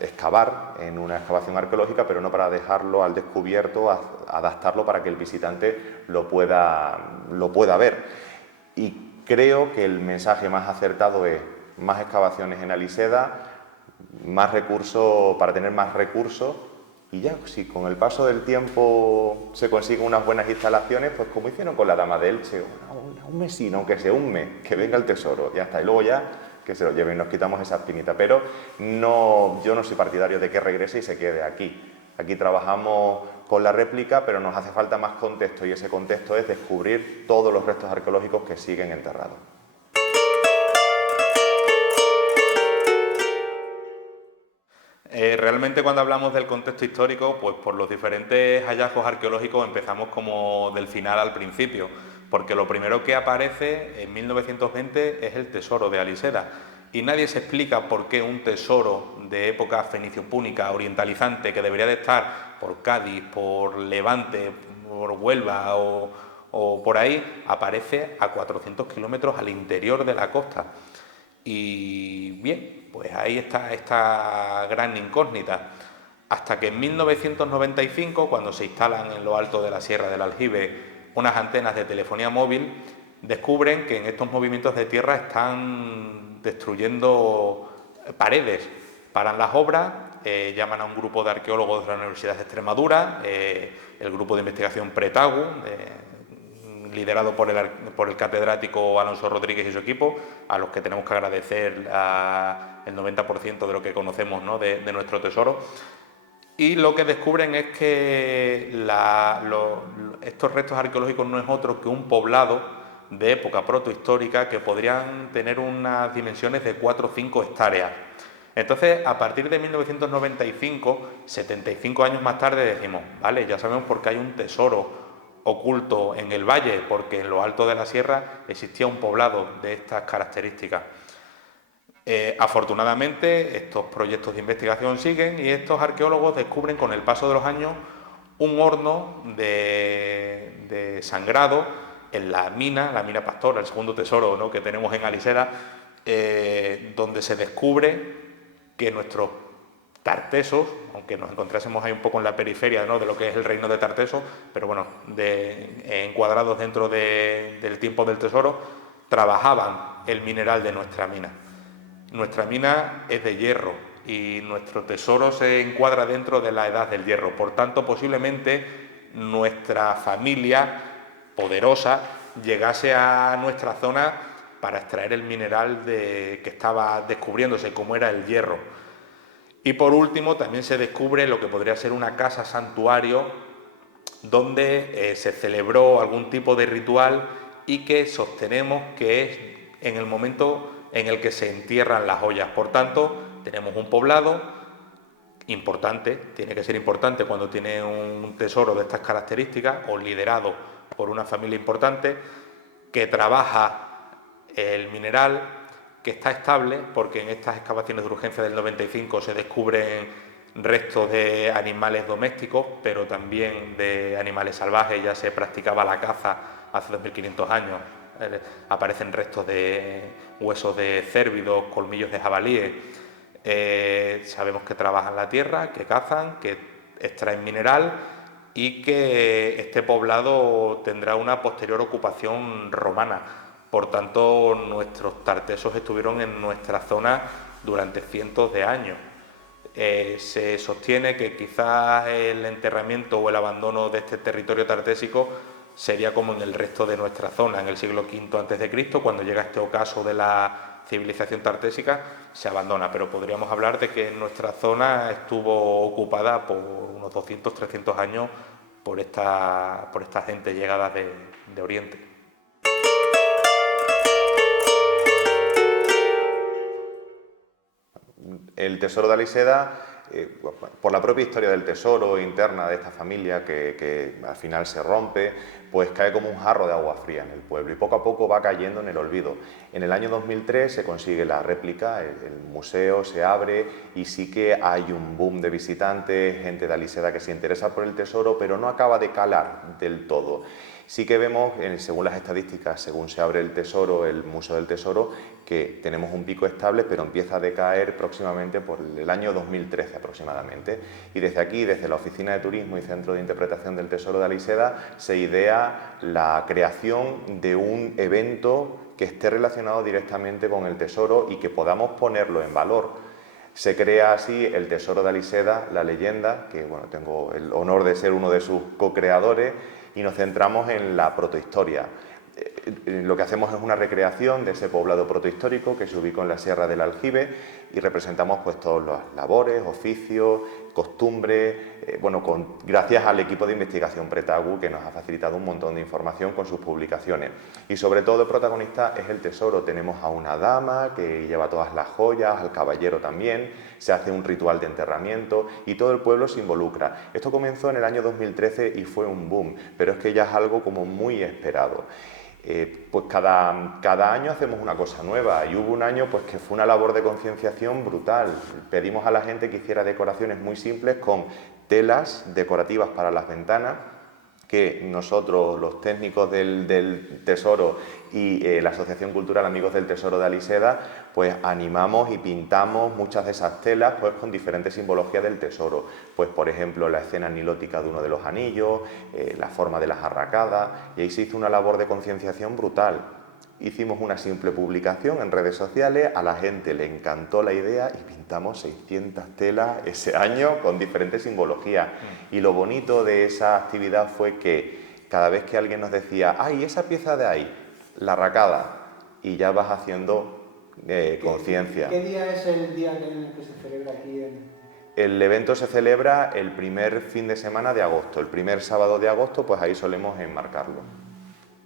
excavar en una excavación arqueológica, pero no para dejarlo al descubierto, adaptarlo para que el visitante lo pueda ver. Y creo que el mensaje más acertado es más excavaciones en Aliseda, más recursos, para tener más recursos, y ya, si con el paso del tiempo se consiguen unas buenas instalaciones, pues como hicieron con la Dama de Elche, un mesino, aunque sea un mes, que venga el tesoro, ya está, y luego ya que se lo lleven y nos quitamos esa espinita. Pero no, yo no soy partidario de que regrese y se quede aquí. Aquí trabajamos con la réplica, pero nos hace falta más contexto, y ese contexto es descubrir todos los restos arqueológicos que siguen enterrados. Realmente cuando hablamos del contexto histórico, pues por los diferentes hallazgos arqueológicos empezamos como del final al principio, porque lo primero que aparece en 1920 es el tesoro de Aliseda, y nadie se explica por qué un tesoro de época fenicio-púnica orientalizante, que debería de estar por Cádiz, por Levante, por Huelva o por ahí, aparece a 400 kilómetros al interior de la costa. Y bien, pues ahí está esta gran incógnita. Hasta que en 1995, cuando se instalan en lo alto de la Sierra del Aljibe unas antenas de telefonía móvil, descubren que en estos movimientos de tierra están destruyendo paredes. Paran las obras, llaman a un grupo de arqueólogos de la Universidad de Extremadura, el grupo de investigación Pretagu, liderado por el catedrático Alonso Rodríguez y su equipo, a los que tenemos que agradecer el 90% de lo que conocemos, ¿no?, de nuestro tesoro. Y lo que descubren es que estos restos arqueológicos no es otro que un poblado de época protohistórica que podrían tener unas dimensiones de 4 o 5 hectáreas. Entonces, a partir de 1995, 75 años más tarde, decimos, vale, ya sabemos por qué hay un tesoro oculto en el valle, porque en lo alto de la sierra existía un poblado de estas características. Afortunadamente, estos proyectos de investigación siguen y estos arqueólogos descubren con el paso de los años un horno de sangrado en la mina Pastora, el segundo tesoro, ¿no?, que tenemos en Aliseda, donde se descubre que nuestros Tartesos, aunque nos encontrásemos ahí un poco en la periferia, ¿no?, de lo que es el reino de Tartesos, pero bueno, encuadrados dentro del tiempo del tesoro, trabajaban el mineral de nuestra mina. Nuestra mina es de hierro y nuestro tesoro se encuadra dentro de la edad del hierro. Por tanto, posiblemente nuestra familia poderosa llegase a nuestra zona para extraer el mineral que estaba descubriéndose, como era el hierro. Y por último, también se descubre lo que podría ser una casa santuario donde se celebró algún tipo de ritual y que sostenemos que es en el momento en el que se entierran las joyas. Por tanto, tenemos un poblado importante, tiene que ser importante cuando tiene un tesoro de estas características, o liderado por una familia importante, que trabaja el mineral, que está estable, porque en estas excavaciones de urgencia del 95 se descubren restos de animales domésticos, pero también de animales salvajes. Ya se practicaba la caza hace 2500 años. Aparecen restos de huesos de cérvidos, colmillos de jabalíes. Sabemos que trabajan la tierra, que cazan, que extraen mineral y que este poblado tendrá una posterior ocupación romana. Por tanto, nuestros tartesos estuvieron en nuestra zona durante cientos de años. Se sostiene que quizás el enterramiento o el abandono de este territorio tartésico sería como en el resto de nuestra zona, en el siglo V a.C., cuando llega este ocaso de la civilización tartésica, se abandona, pero podríamos hablar de que nuestra zona estuvo ocupada por unos 200-300 años por esta gente llegada de Oriente. El tesoro de Aliseda, por la propia historia del tesoro interna de esta familia que al final se rompe, pues cae como un jarro de agua fría en el pueblo y poco a poco va cayendo en el olvido. En el año 2003 se consigue la réplica, el museo se abre y sí que hay un boom de visitantes, gente de Aliseda que se interesa por el tesoro, pero no acaba de calar del todo. Sí que vemos, según las estadísticas, según se abre el Tesoro, el Museo del Tesoro, que tenemos un pico estable, pero empieza a decaer próximamente por el año 2013 aproximadamente. Y desde aquí, desde la Oficina de Turismo y Centro de Interpretación del Tesoro de Aliseda, se idea la creación de un evento que esté relacionado directamente con el Tesoro y que podamos ponerlo en valor. Se crea así el Tesoro de Aliseda, la leyenda, que bueno, tengo el honor de ser uno de sus co-creadores, y nos centramos en la protohistoria. Lo que hacemos es una recreación de ese poblado protohistórico que se ubicó en la Sierra del Aljibe y representamos pues todas las labores, oficios, costumbres, gracias al equipo de investigación Pretagu, que nos ha facilitado un montón de información con sus publicaciones. Y sobre todo el protagonista es el tesoro. Tenemos a una dama que lleva todas las joyas, al caballero también, se hace un ritual de enterramiento y todo el pueblo se involucra. Esto comenzó en el año 2013 y fue un boom, pero es que ya es algo como muy esperado. Pues cada año hacemos una cosa nueva y hubo un año pues que fue una labor de concienciación brutal. Pedimos a la gente que hiciera decoraciones muy simples con telas decorativas para las ventanas, que nosotros, los técnicos del Tesoro y la Asociación Cultural Amigos del Tesoro de Aliseda, pues animamos y pintamos muchas de esas telas pues con diferentes simbologías del tesoro. Pues por ejemplo la escena nilótica de uno de los anillos, la forma de las arracadas, y ahí se hizo una labor de concienciación brutal. Hicimos una simple publicación en redes sociales, a la gente le encantó la idea y pintamos 600 telas ese año con diferentes simbologías. Y lo bonito de esa actividad fue que cada vez que alguien nos decía, ¡ay, esa pieza de ahí! La arracada, y ya vas haciendo conciencia. ¿Qué día es el día en el que se celebra aquí en...? El evento se celebra el primer fin de semana de agosto, el primer sábado de agosto, pues ahí solemos enmarcarlo.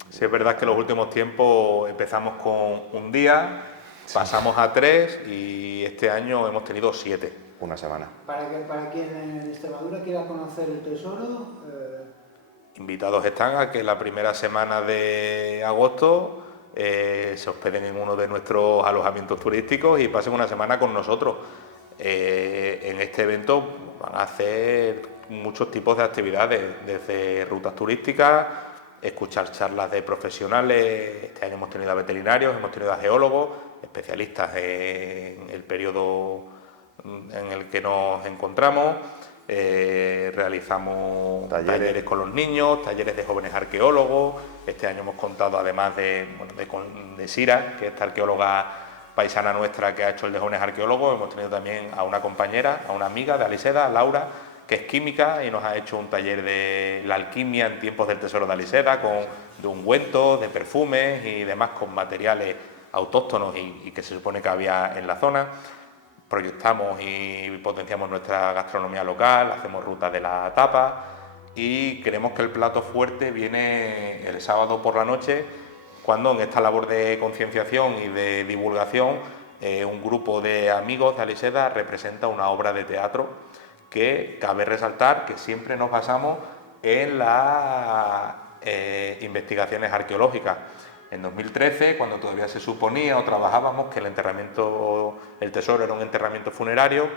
Sí, es verdad que en los últimos tiempos empezamos con un día, pasamos a 3 y este año hemos tenido 7. Una semana. Para quien en Extremadura quiera conocer el tesoro... Invitados están a que la primera semana de agosto se hospeden en uno de nuestros alojamientos turísticos y pasen una semana con nosotros. En este evento van a hacer muchos tipos de actividades, desde rutas turísticas, escuchar charlas de profesionales. Este año hemos tenido a veterinarios, hemos tenido a geólogos, especialistas en el periodo en el que nos encontramos. Realizamos talleres con los niños, talleres de jóvenes arqueólogos. Este año hemos contado, además de Sira, que es esta arqueóloga paisana nuestra que ha hecho el de jóvenes arqueólogos, hemos tenido también a una compañera, a una amiga de Aliseda, Laura, que es química y nos ha hecho un taller de la alquimia en tiempos del Tesoro de Aliseda, de ungüentos, de perfumes y demás, con materiales autóctonos y que se supone que había en la zona. Proyectamos y potenciamos nuestra gastronomía local, hacemos rutas de la tapa y creemos que el plato fuerte viene el sábado por la noche, cuando en esta labor de concienciación y de divulgación un grupo de amigos de Aliseda representa una obra de teatro que cabe resaltar que siempre nos basamos en las investigaciones arqueológicas. En 2013, cuando todavía se suponía o trabajábamos que el tesoro era un enterramiento funerario,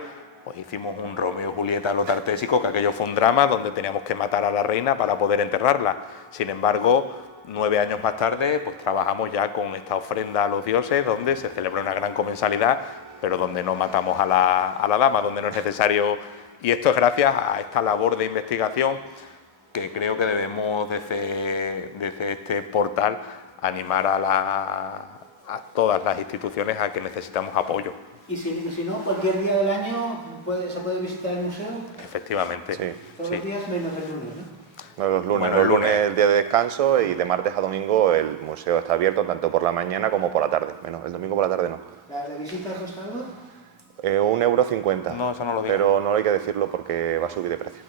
pues hicimos un Romeo y Julieta a lo tartésico, que aquello fue un drama donde teníamos que matar a la reina para poder enterrarla. Sin embargo, 9 años más tarde, pues trabajamos ya con esta ofrenda a los dioses, donde se celebra una gran comensalidad, pero donde no matamos a la dama, donde no es necesario. Y esto es gracias a esta labor de investigación que creo que debemos desde este portal animar a todas las instituciones a que necesitamos apoyo. ¿Y si no, cualquier día del año se puede visitar el museo? Efectivamente. Sí. Todos los días menos el lunes, ¿no? No, los lunes. Bueno, los lunes es el día de descanso y de martes a domingo el museo está abierto tanto por la mañana como por la tarde. Menos el domingo por la tarde no. ¿La de visitas cuesta algo? 1,50 €. No, eso no lo digo. Pero no hay que decirlo porque va a subir de precio.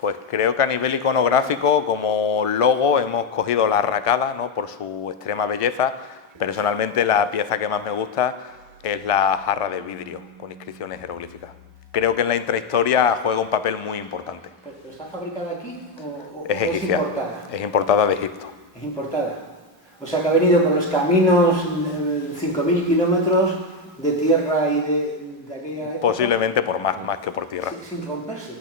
Pues creo que a nivel iconográfico, como logo, hemos cogido la arracada, ¿no?, por su extrema belleza. Personalmente, la pieza que más me gusta es la jarra de vidrio con inscripciones jeroglíficas. Creo que en la intrahistoria juega un papel muy importante. ¿Pero está fabricada aquí o Es egipcia, importada? es importada de Egipto. Es importada. O sea que ha venido por los caminos 5.000 kilómetros de tierra y de aquella época. Posiblemente por más que por tierra. Sin romperse.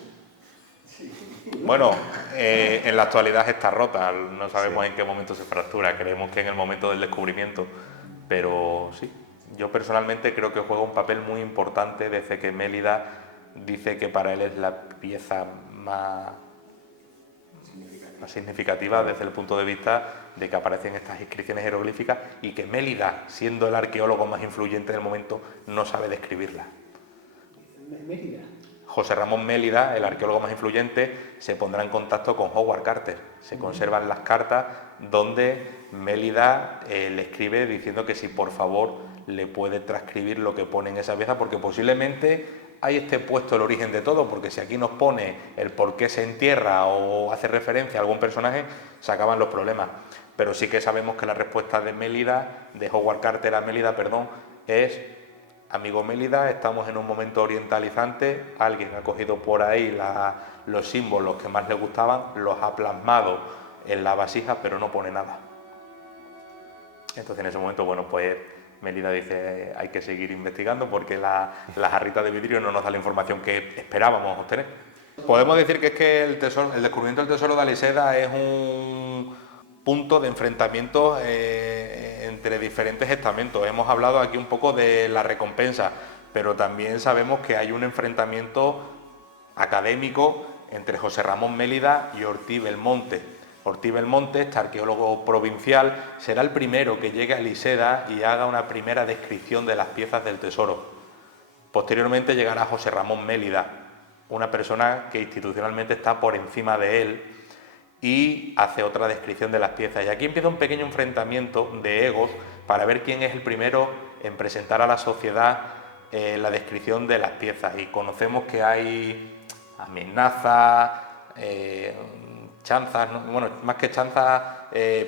Bueno, en la actualidad está rota, no sabemos en qué momento se fractura, creemos que en el momento del descubrimiento, pero sí, yo personalmente creo que juega un papel muy importante desde que Mélida dice que para él es la pieza más significativa desde el punto de vista de que aparecen estas inscripciones jeroglíficas y que Mélida, siendo el arqueólogo más influyente del momento, no sabe describirlas. Mérida. José Ramón Mélida, el arqueólogo más influyente, se pondrá en contacto con Howard Carter. Se conservan las cartas donde Mélida le escribe diciendo que si por favor le puede transcribir lo que pone en esa pieza, porque posiblemente ahí esté puesto el origen de todo, porque si aquí nos pone el por qué se entierra o hace referencia a algún personaje, se acaban los problemas. Pero sí que sabemos que la respuesta de Mélida, de Howard Carter a Mélida, es: amigo Mélida, estamos en un momento orientalizante, alguien ha cogido por ahí los símbolos que más le gustaban, los ha plasmado en la vasija, pero no pone nada. Entonces en ese momento, bueno, pues Mélida dice, hay que seguir investigando porque la jarrita de vidrio no nos da la información que esperábamos obtener. Podemos decir que es que el descubrimiento del tesoro de Aliseda es un punto de enfrentamiento entre diferentes estamentos. Hemos hablado aquí un poco de la recompensa, pero también sabemos que hay un enfrentamiento académico entre José Ramón Mélida y Ortiz Belmonte. Ortiz Belmonte, este arqueólogo provincial, será el primero que llegue a Liseda y haga una primera descripción de las piezas del tesoro. Posteriormente llegará José Ramón Mélida, una persona que institucionalmente está por encima de él, y hace otra descripción de las piezas. Y aquí empieza un pequeño enfrentamiento de egos para ver quién es el primero en presentar a la sociedad la descripción de las piezas. Y conocemos que hay amenazas, chanzas, ¿no? Bueno, más que chanzas,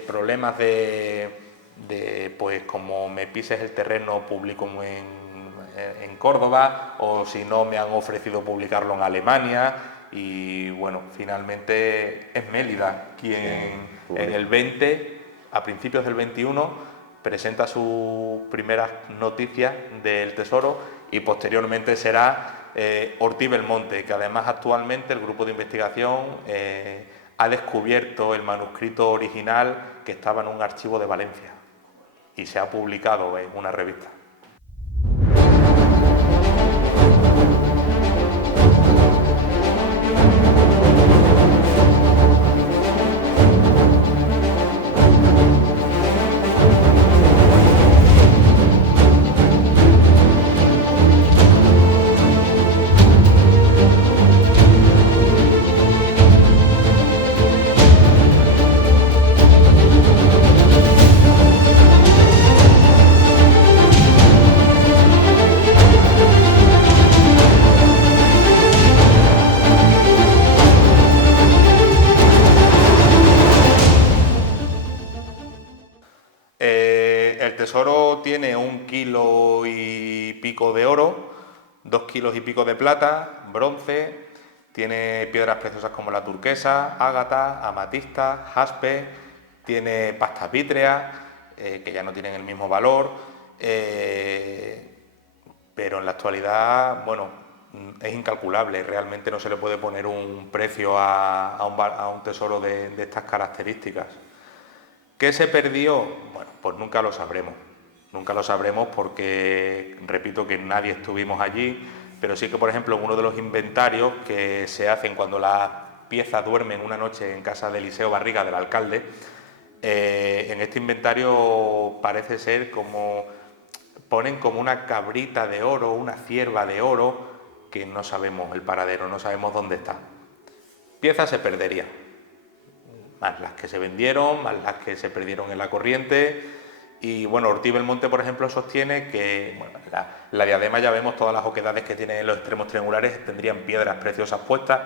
problemas de pues como me pises el terreno público en Córdoba, o si no me han ofrecido publicarlo en Alemania. Y bueno, finalmente es Mélida quien en el 20, a principios del 21, presenta sus primeras noticias del tesoro, y posteriormente será Ortiz Belmonte, que además actualmente el grupo de investigación ha descubierto el manuscrito original que estaba en un archivo de Valencia y se ha publicado en una revista. El tesoro tiene 1 kilo y pico de oro, 2 kilos y pico de plata, bronce, tiene piedras preciosas como la turquesa, ágata, amatista, jaspe, tiene pasta vítrea, que ya no tienen el mismo valor, pero en la actualidad, bueno, es incalculable, realmente no se le puede poner un precio a un tesoro de estas características. ¿Qué se perdió? Bueno, pues nunca lo sabremos. Nunca lo sabremos porque, repito, que nadie estuvimos allí, pero sí que, por ejemplo, en uno de los inventarios que se hacen cuando las piezas duermen una noche en casa de Eliseo Barriga, del alcalde, en este inventario parece ser como ponen como una cabrita de oro, una cierva de oro, que no sabemos el paradero, no sabemos dónde está. Piezas se perderían, más las que se vendieron, más las que se perdieron en la corriente. Y bueno, Ortiz Belmonte, por ejemplo, sostiene que bueno, la diadema, ya vemos todas las oquedades que tiene en los extremos triangulares, tendrían piedras preciosas puestas,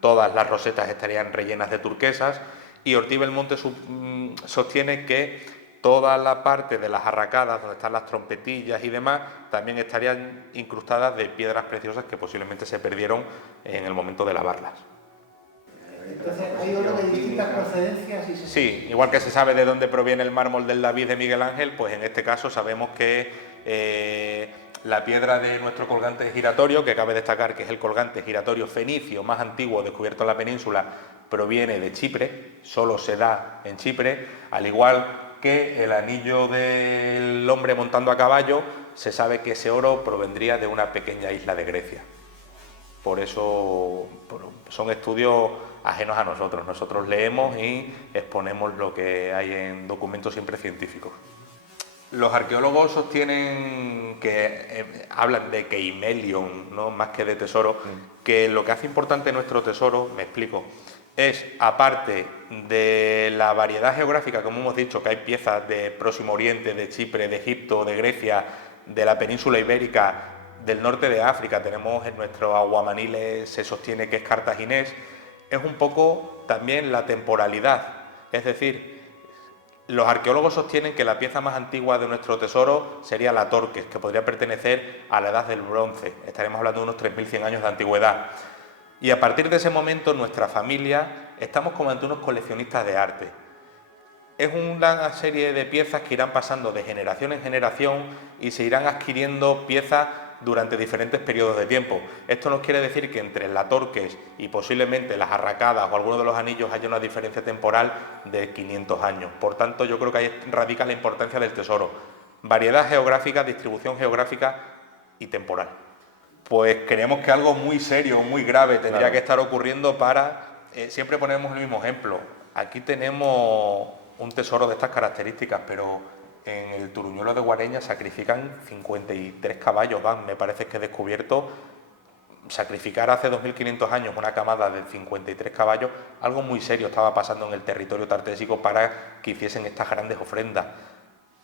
todas las rosetas estarían rellenas de turquesas, y Ortiz Belmonte sostiene que toda la parte de las arracadas, donde están las trompetillas y demás, también estarían incrustadas de piedras preciosas que posiblemente se perdieron en el momento de lavarlas. Entonces, ¿hay oro de distintas procedencias? Sí, igual que se sabe de dónde proviene el mármol del David de Miguel Ángel, pues en este caso sabemos que la piedra de nuestro colgante giratorio, que cabe destacar que es el colgante giratorio fenicio más antiguo descubierto en la península, proviene de Chipre, solo se da en Chipre, al igual que el anillo del hombre montando a caballo, se sabe que ese oro provendría de una pequeña isla de Grecia. Por eso son estudios ajenos a nosotros. Nosotros leemos y exponemos lo que hay en documentos siempre científicos. Los arqueólogos sostienen que hablan de Keimelion, ¿no? Más que de tesoro, que lo que hace importante nuestro tesoro, me explico, es, aparte de la variedad geográfica, como hemos dicho, que hay piezas de Próximo Oriente, de Chipre, de Egipto, de Grecia, de la península ibérica, del norte de África, tenemos en nuestro aguamanil, se sostiene que es cartaginés, es un poco también la temporalidad, es decir, los arqueólogos sostienen que la pieza más antigua de nuestro tesoro sería la Torques, que podría pertenecer a la edad del bronce, estaremos hablando de unos 3.100 años de antigüedad. Y a partir de ese momento, nuestra familia, estamos como ante unos coleccionistas de arte. Es una serie de piezas que irán pasando de generación en generación y se irán adquiriendo piezas durante diferentes periodos de tiempo. Esto nos quiere decir que entre la Torques y posiblemente las arracadas o algunos de los anillos haya una diferencia temporal de 500 años. Por tanto, yo creo que ahí radica la importancia del tesoro. Variedad geográfica, distribución geográfica y temporal. Pues creemos que algo muy serio, muy grave tendría que estar ocurriendo para... siempre ponemos el mismo ejemplo. Aquí tenemos un tesoro de estas características, pero en el Turuñuelo de Guareña sacrifican 53 caballos, me parece que he descubierto. Sacrificar hace 2.500 años una camada de 53 caballos, algo muy serio estaba pasando en el territorio tartésico para que hiciesen estas grandes ofrendas.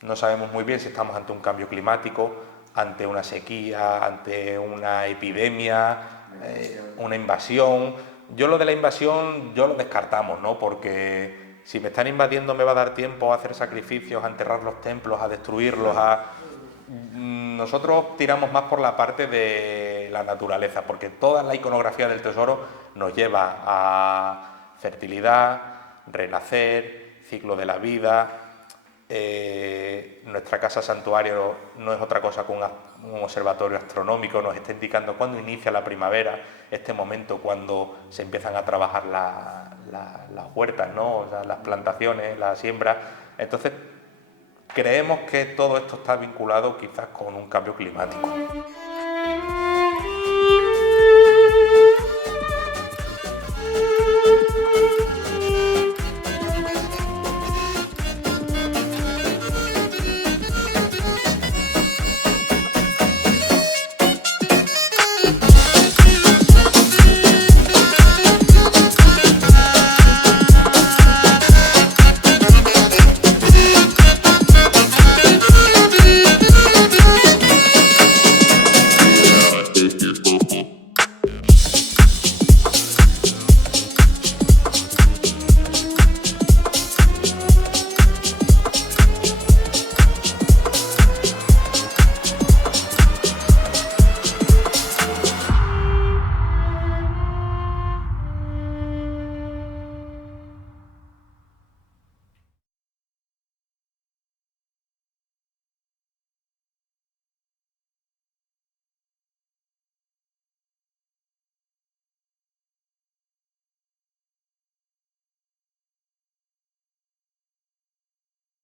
No sabemos muy bien si estamos ante un cambio climático, ante una sequía, ante una epidemia, una invasión. Yo lo de la invasión, yo lo descartamos, ¿no? Porque si me están invadiendo me va a dar tiempo a hacer sacrificios, a enterrar los templos, a destruirlos, Nosotros tiramos más por la parte de la naturaleza, porque toda la iconografía del tesoro nos lleva a fertilidad, renacer, ciclo de la vida. Nuestra casa santuario no es otra cosa que un observatorio astronómico, nos está indicando cuándo inicia la primavera, este momento cuando se empiezan a trabajar las huertas, ¿no? O sea, las plantaciones, la siembra. Entonces, creemos que todo esto está vinculado quizás con un cambio climático.